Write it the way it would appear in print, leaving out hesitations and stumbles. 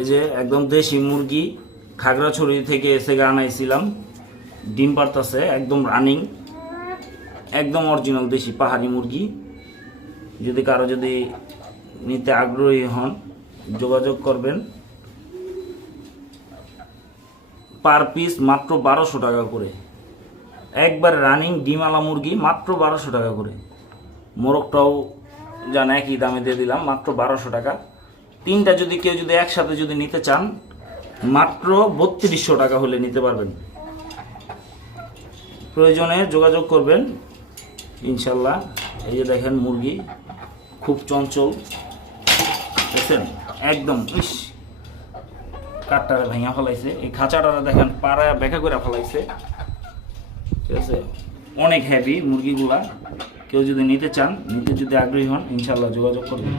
এই যে একদম দেশি মুরগি খাগড়াছড়ি থেকে এসে আনাইছিলাম, ডিম পারতাছে, একদম রানিং, একদম অরিজিনাল দেশি পাহাড়ি মুরগি। যদি কারো যদি নিতে আগ্রহী হন যোগাযোগ করবেন। পার পিস মাত্র 1200 টাকা করে, একবার রানিং ডিমালা মুরগি মাত্র 1200 টাকা করে। মোরগটাও জান একই দামে দিয়ে দিলাম, মাত্র 1200 টাকা। তিনটা যদি কেউ যদি একসাথে যদি নিতে চান মাত্র 3200 টাকা হলে নিতে পারবেন। প্রয়োজনে যোগাযোগ করবেন ইনশাল্লাহ। এই যে দেখেন মুরগি খুব চঞ্চল, দেখছেন একদম ইস কাঠটারে ভেঙে ফেলাইছে। এই খাঁচাটারে দেখেন পাড়া বেঁকা করে ফেলাইছে, ঠিক আছে। অনেক হেভি মুরগিগুলা। কেউ যদি নিতে চান, নিতে যদি আগ্রহী হন ইনশাল্লাহ যোগাযোগ করবেন।